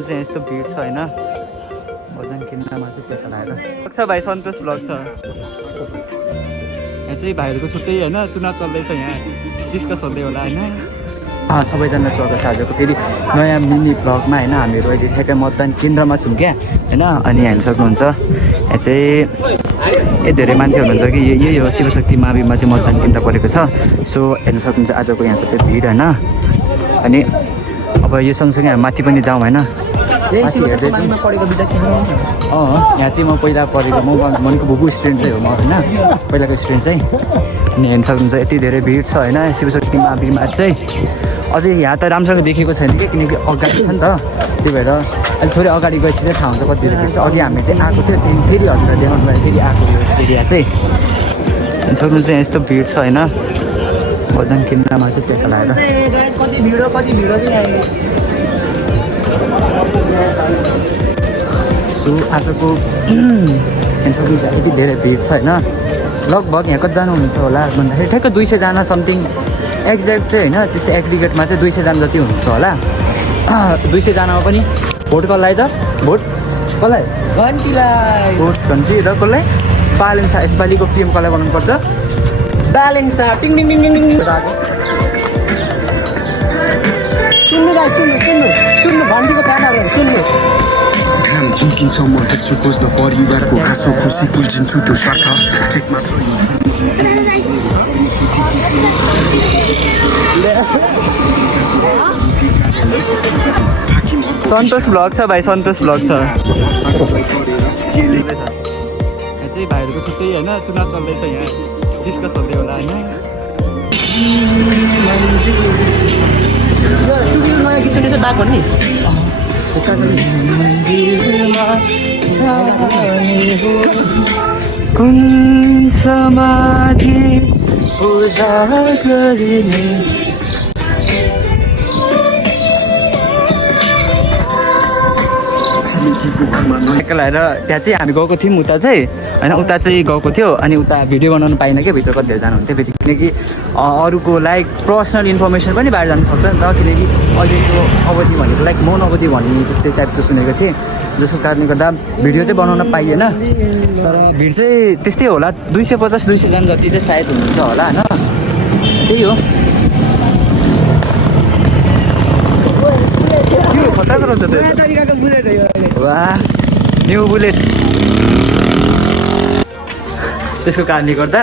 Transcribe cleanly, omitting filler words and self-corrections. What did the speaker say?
चाहिँ यस्तो भिड छ होइन मदन केन्द्रमा चाहिँ त्यता लगाएर छ भाइ सन्तोष ब्लग छ यहाँ चाहिँ भाइहरूको छुट्टै होइन चुनाव चल्दैछ यहाँ डिस्कस हुँदै होला होइन सबैजना स्वागत छ आजको फेरि नयाँ मिनी ब्लगमा होइन हामीहरू अहिले ठ्याक्कै मतदान केन्द्रमा छौँ क्या होइन अनि हेर्न सक्नुहुन्छ यहाँ चाहिँ धेरै मान्छे हुनुहुन्छ कि यही हो शिवशक्ति माविमा चाहिँ मतदान केन्द्र परेको छ सो हेर्न सक्नुहुन्छ आजको यहाँको चाहिँ भिड होइन अनि अब यो सँगसँगै हामी माथि पनि जाउँ होइन यहाँ चाहिँ म पहिला पढेको मनको बुबु स्टुडेन्ट चाहिँ हो म होइन पहिलाको स्टुडेन्ट चाहिँ अनि हेर्न सक्नुहुन्छ यति धेरै भिड छ होइन शिवशक्ति माविमा चाहिँ अझै यहाँ त राम्रोसँग देखेको छैन कि किनकि अगाडि छ नि त त्यही भएर अलिक थोरै अगाडि गएपछि चाहिँ थाहा हुन्छ कति धेरै भिड छ अघि हामी चाहिँ आएको थियो त्यहाँदेखि फेरि हजुरलाई देखाउनु भयो फेरि आएको यो एरिया चाहिँ हेर्न सक्नुहुन्छ यहाँ यस्तो भिड छ होइन मतदान केन्द्रमा चाहिँ त्यता लगाएर सो आजको हेर्न सक्नुहुन्छ यति धेरै भिड छ होइन लगभग यहाँ कतिजना हुनुहुन्छ होला भन्दाखेरि ठ्याक्क 200जना समथिङ एक्ज्याक्ट चाहिँ होइन त्यस्तै एग्रिगेटमा चाहिँ 200जना जति हुनुहुन्छ होला 200जनामा पनि भोट कसलाई त भोट कसलाई घन्टीलाई भोट घन्टी र कसलाई बालेन्सा यसपालिको पिएम कसलाई बनाउनुपर्छ बालेन्सा टिङ टिङ टिङ टिङ टिङ सुन्नु गाइस सुन्नु घन्टीको फ्यानहरू सुन्नु घाम झुम्किन्छ म देख्छु खोज्न परिवारको हाँसो खुसी कुल्चिन्छु त्यो स्वार्थ एक मात्र सन्तोष भ्लग छ भाइ सन्तोष भ्लग छ यहाँ चाहिँ भाइहरूको छुट्टै होइन चुनाव चल्दैछ यहाँ डिस्कस हुँदै होला होइन नयाँ गीत सुनेछ दाग भन्ने कुन समाधि पूजा गरिने लगाएर त्यहाँ चाहिँ हामी गएको थियौँ उता चाहिँ होइन उता चाहिँ गएको थियो अनि उता भिडियो बनाउनु पाइनँ क्या भित्र कतिहरू जानुहुन्थ्यो फेरि किनकि अरूको लाइक पर्सनल इन्फर्मेसन पनि बाहिर जानु सक्छ नि त किनकि अहिलेको अवधि भनेको लाइक मौन अवधि भन्ने त्यस्तै टाइपको सुनेको थिएँ जसको कारणले गर्दा भिडियो चाहिँ बनाउन पाइएन तर भिड चाहिँ त्यस्तै होला 250-200जना जति चाहिँ सायद हुनुहुन्छ होला होइन त्यही हो खतरा गराउँछ वाह न्यू बुलेट त्यसको कारणले गर्दा